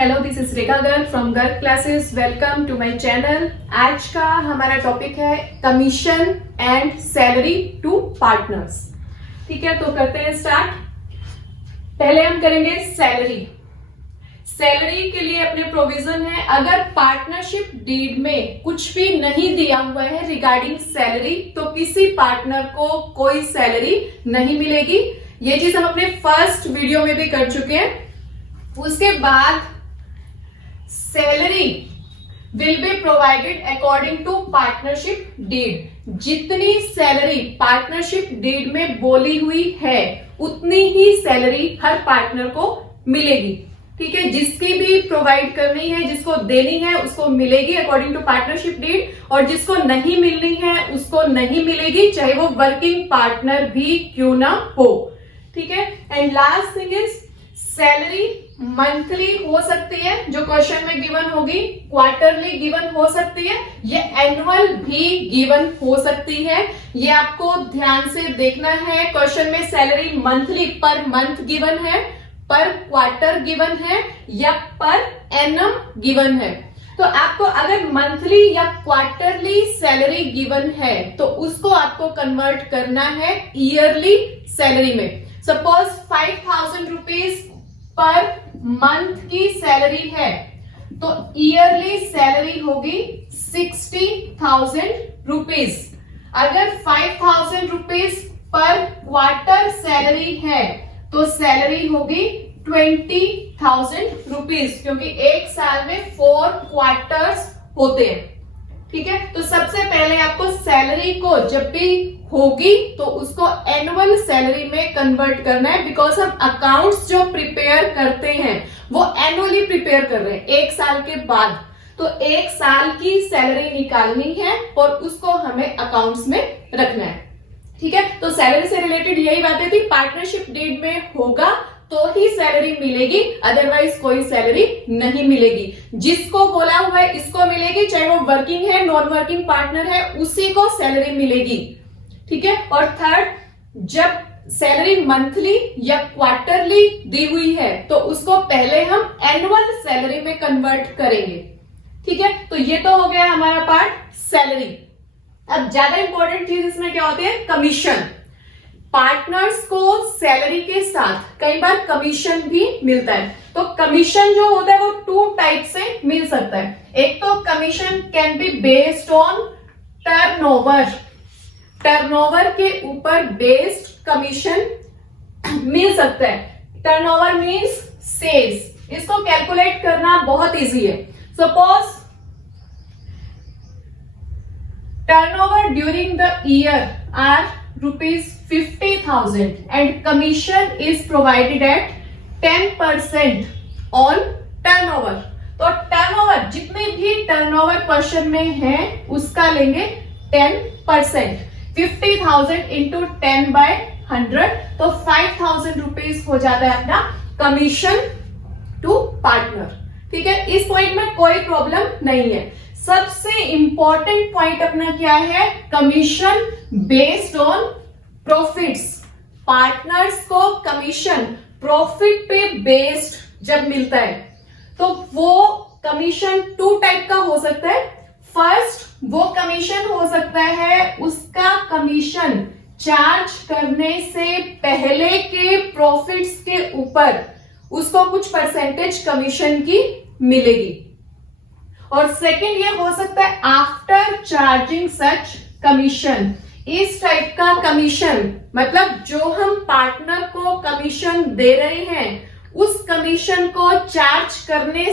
Hello, this is Rekha Garg from Garg classes. Welcome to my channel. आज का हमारा टॉपिक है commission and salary to partners. ठीक है, तो करते हैं स्टार्ट। पहले हम करेंगे सैलरी। सैलरी के लिए अपने प्रोविजन है, अगर पार्टनरशिप डीड में कुछ भी नहीं दिया हुआ है रिगार्डिंग सैलरी तो किसी पार्टनर को कोई सैलरी नहीं मिलेगी। ये चीज हम अपने फर्स्ट वीडियो में भी कर चुके हैं। उसके बाद salary will be provided according to partnership deed. जितनी सैलरी पार्टनरशिप डीड में बोली हुई है उतनी ही सैलरी हर पार्टनर को मिलेगी। ठीक है, जिसकी भी प्रोवाइड करनी है, जिसको देनी है उसको मिलेगी अकॉर्डिंग टू पार्टनरशिप डीड, और जिसको नहीं मिलनी है उसको नहीं मिलेगी, चाहे वो वर्किंग पार्टनर भी क्यों ना हो। ठीक है, and last thing is salary monthly हो सकती है, जो क्वेश्चन में गिवन होगी, क्वार्टरली गिवन हो सकती है, ये एनुअल भी गिवन हो सकती है। ये आपको ध्यान से देखना है। क्वेश्चन में salary monthly per month given है, पर क्वार्टर गिवन है या पर एनम गिवन है। तो आपको अगर मंथली या क्वार्टरली सैलरी गिवन है तो उसको आपको कन्वर्ट करना है ईयरली सैलरी में। सपोज 5,000 रुपीज पर मंथ की सैलरी है तो ईयरली सैलरी होगी 60,000 रुपीज। अगर 5,000 रुपीज पर क्वार्टर सैलरी है तो सैलरी होगी 20,000 रुपीज, क्योंकि एक साल में 4 क्वार्टर्स होते हैं। ठीक है, तो सबसे पहले आपको सैलरी को जब भी होगी तो उसको एनुअल सैलरी में कन्वर्ट करना है, बिकॉज हम अकाउंट्स जो प्रिपेयर करते हैं वो एनुअली प्रिपेयर कर रहे हैं एक साल के बाद। तो एक साल की सैलरी निकालनी है और उसको हमें अकाउंट्स में रखना है। ठीक है, तो सैलरी से रिलेटेड यही बातें थी। पार्टनरशिप डीड में होगा तो ही सैलरी मिलेगी, अदरवाइज कोई सैलरी नहीं मिलेगी। जिसको बोला हुआ है इसको मिलेगी, चाहे वो वर्किंग है नॉन वर्किंग पार्टनर है उसी को सैलरी मिलेगी। ठीक है, और थर्ड, जब सैलरी मंथली या क्वार्टरली दी हुई है तो उसको पहले हम एनुअल सैलरी में कन्वर्ट करेंगे। ठीक है, तो ये तो हो गया हमारा पार्ट सैलरी। अब ज्यादा इंपॉर्टेंट चीज इसमें क्या होती है, कमीशन। पार्टनर्स को सैलरी के साथ कई बार कमीशन भी मिलता है। तो कमीशन जो होता है वो 2 टाइप से मिल सकता है। एक तो commission can be based on turnover. Turnover के ऊपर बेस्ड कमीशन मिल सकता है। Turnover means sales. इसको कैलकुलेट करना बहुत इजी है। Suppose turnover during the year are ₹50,000 and commission is provided at 10% on turnover। तो टर्नओवर जितने भी टर्नओवर क्वेश्चन में है उसका लेंगे 10%। 50,000 इंटू 10/100 तो 5,000 रुपीज हो जाता है अपना कमीशन टू पार्टनर। ठीक है, इस पॉइंट में कोई प्रॉब्लम नहीं है। सबसे इंपॉर्टेंट पॉइंट अपना क्या है, commission based on profits. Partners को कमीशन प्रॉफिट पे बेस्ड जब मिलता है तो वो कमीशन 2 टाइप का हो सकता है। फर्स्ट, वो कमीशन हो सकता है उसका कमीशन चार्ज करने से पहले के प्रॉफिट्स के ऊपर उसको कुछ परसेंटेज कमीशन की मिलेगी, और सेकंड ये हो सकता है आफ्टर चार्जिंग सच कमीशन। इस टाइप का कमीशन मतलब जो हम पार्टनर को कमीशन दे रहे हैं उस कमीशन को चार्ज करने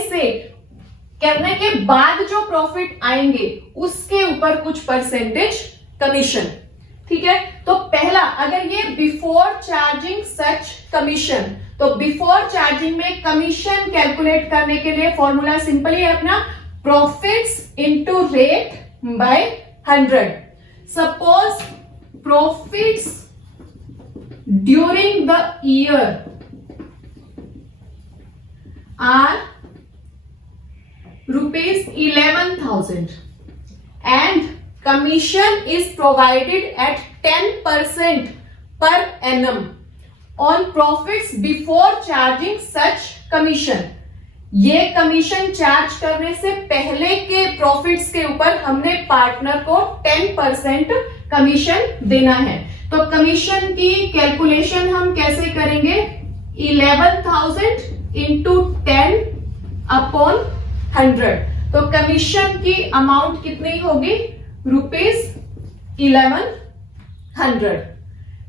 के बाद जो प्रॉफिट आएंगे उसके ऊपर कुछ परसेंटेज कमीशन। ठीक है, तो पहला, अगर ये बिफोर चार्जिंग सच कमीशन, तो बिफोर चार्जिंग में कमीशन कैलकुलेट करने के लिए फॉर्मूला सिंपल ही है अपना, profits into rate by 100. Suppose profits during the year are ₹11,000 and commission is provided at 10% per annum on profits before charging such commission. ये commission charge करने से पहले के प्रॉफिट्स के ऊपर हमने पार्टनर को 10% कमीशन देना है। तो कमीशन की कैलकुलेशन हम कैसे करेंगे? 11,000 इंटू 10 अपॉन 100। तो कमीशन की अमाउंट कितनी होगी? ₹1100।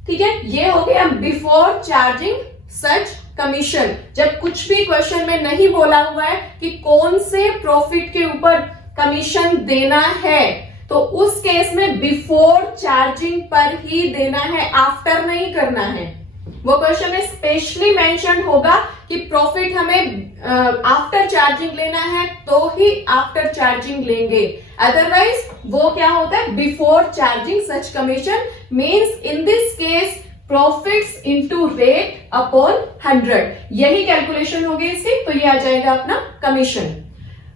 ठीक है, ये हो गया बिफोर चार्जिंग सच कमीशन। जब कुछ भी क्वेश्चन में नहीं बोला हुआ है कि कौन से प्रॉफिट के ऊपर कमीशन देना है, तो उस केस में बिफोर चार्जिंग पर ही देना है, आफ्टर नहीं करना है। वो क्वेश्चन में स्पेशली मेंशन होगा कि प्रॉफिट हमें आफ्टर चार्जिंग लेना है तो ही आफ्टर चार्जिंग लेंगे, अदरवाइज वो क्या होता है? Before charging such commission means in this case profits into rate upon 100। यही कैलकुलेशन होगी इसकी, तो ये आ जाएगा अपना कमीशन।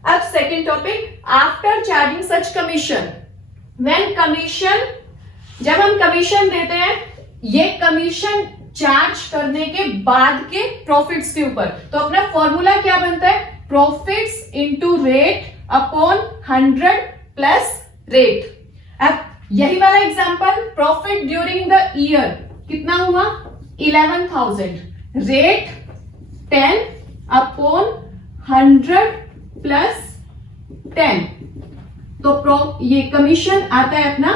अब second topic, after charging such commission. When commission, जब हम कमीशन देते हैं, ये कमीशन चार्ज करने के बाद के प्रॉफिट्स के ऊपर, तो अपना फॉर्मूला क्या बनता है? Profits into rate upon 100 plus rate. अब यही वाला example, profit during the year कितना हुआ? 11,000, रेट 10 अपॉन 100 प्लस 10, तो ये कमीशन आता है अपना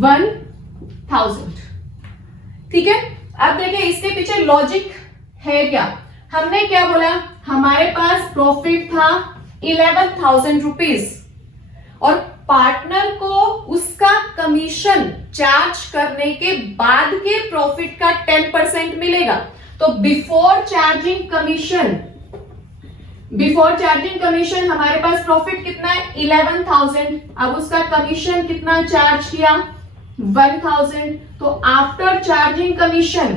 1,000। ठीक है, अब देखिए इसके पीछे लॉजिक है क्या? हमने क्या बोला? हमारे पास प्रॉफिट था 11,000 रुपीज और पार्टनर को उसका कमीशन चार्ज करने के बाद के प्रॉफिट का 10% मिलेगा। तो बिफोर चार्जिंग कमीशन हमारे पास प्रॉफिट कितना है? 11,000। अब उसका कमीशन कितना चार्ज किया? 1,000। तो आफ्टर चार्जिंग कमीशन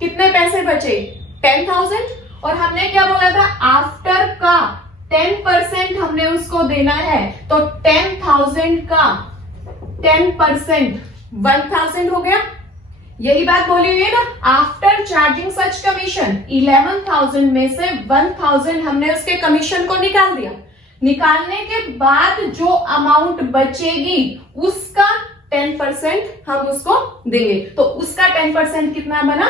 कितने पैसे बचे? 10,000। और हमने क्या बोला था? आफ्टर का 10% हमने उसको देना है, तो 10,000 का 10% 1,000 हो गया। यही बात बोली हुई है ना, आफ्टर चार्जिंग सच कमीशन 11,000 में से 1,000 हमने उसके कमीशन को निकाल दिया। निकालने के बाद जो अमाउंट बचेगी उसका 10% हम उसको देंगे, तो उसका 10% कितना बना?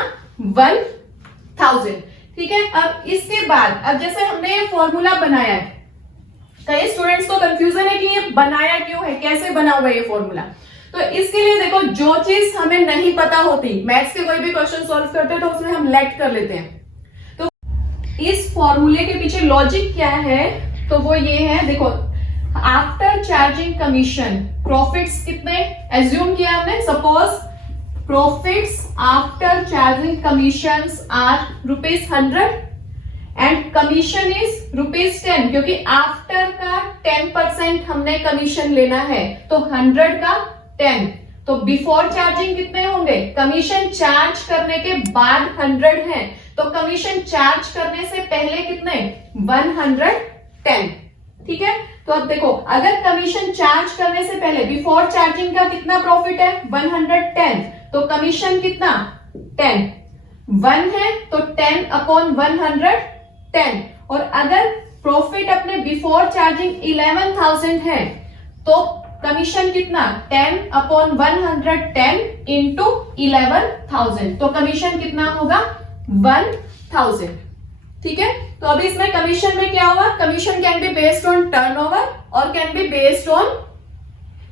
1,000। ठीक है, अब इसके बाद, अब जैसे हमने ये फॉर्मूला बनाया है, कई स्टूडेंट्स को कंफ्यूजन है कि ये बनाया क्यों है, कैसे बना हुआ है ये फॉर्मूला। तो इसके लिए देखो, जो चीज हमें नहीं पता होती, मैथ्स के कोई भी क्वेश्चन सॉल्व करते हैं तो उसमें हम लेट कर लेते हैं। तो इस फॉर्मूले के पीछे लॉजिक क्या है? तो वो ये है, देखो, आफ्टर चार्जिंग कमीशन प्रॉफिट्स कितने एज्यूम किया हमने? Suppose profits after charging commissions are ₹100 and commission is ₹10, क्योंकि after का 10% हमने कमीशन लेना है, तो 100 का 10, तो बिफोर चार्जिंग कितने होंगे? कमीशन चार्ज करने के बाद 100 है, तो कमीशन चार्ज करने से पहले कितने? 110। ठीक है, तो अब देखो, अगर कमीशन चार्ज करने से पहले बिफोर चार्जिंग का कितना प्रॉफिट है? 110, तो कमीशन कितना? 10। 1 है तो 10 अपॉन 110। और अगर प्रॉफिट अपने बिफोर चार्जिंग 11,000 है, तो कमीशन कितना? 10 अपॉन 110 इंटू 11,000, तो कमीशन कितना होगा? 1,000। ठीक है, तो अभी इसमें कमीशन में क्या होगा? Commission can be based on turnover और can be based on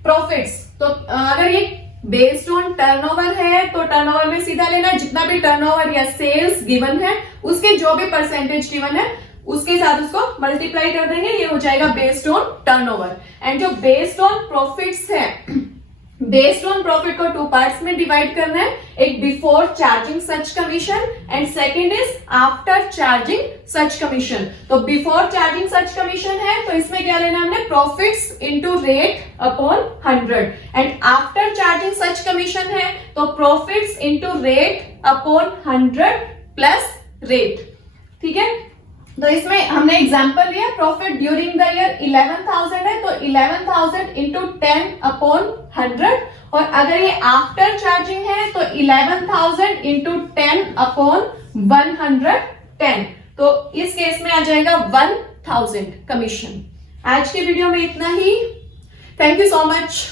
profits. तो अगर ये बेस्ड ऑन टर्नओवर है तो टर्नओवर में सीधा लेना, जितना भी टर्नओवर या सेल्स गिवन है उसके जो भी परसेंटेज गिवन है उसके साथ उसको मल्टीप्लाई कर देंगे, ये हो जाएगा बेस्ड ऑन टर्नओवर। एंड जो बेस्ड ऑन प्रॉफिट्स है, बेस्ड ऑन प्रॉफिट को 2 पार्ट्स में डिवाइड करना है, एक before charging such commission and second is after charging such commission. तो बिफोर चार्जिंग सच कमीशन है तो इसमें क्या लेना हमने? Profits into rate upon 100। And after charging such commission है तो profits into rate upon 100 plus rate. ठीक है, तो इसमें हमने एग्जांपल लिया, प्रॉफिट ड्यूरिंग द ईयर 11,000 है, तो 11,000 इंटू 10 अपॉन 100। और अगर ये आफ्टर चार्जिंग है तो 11,000 इंटू 10 अपॉन 110। तो इस केस में आ जाएगा 1000 कमीशन। आज के वीडियो में इतना ही। Thank you so much.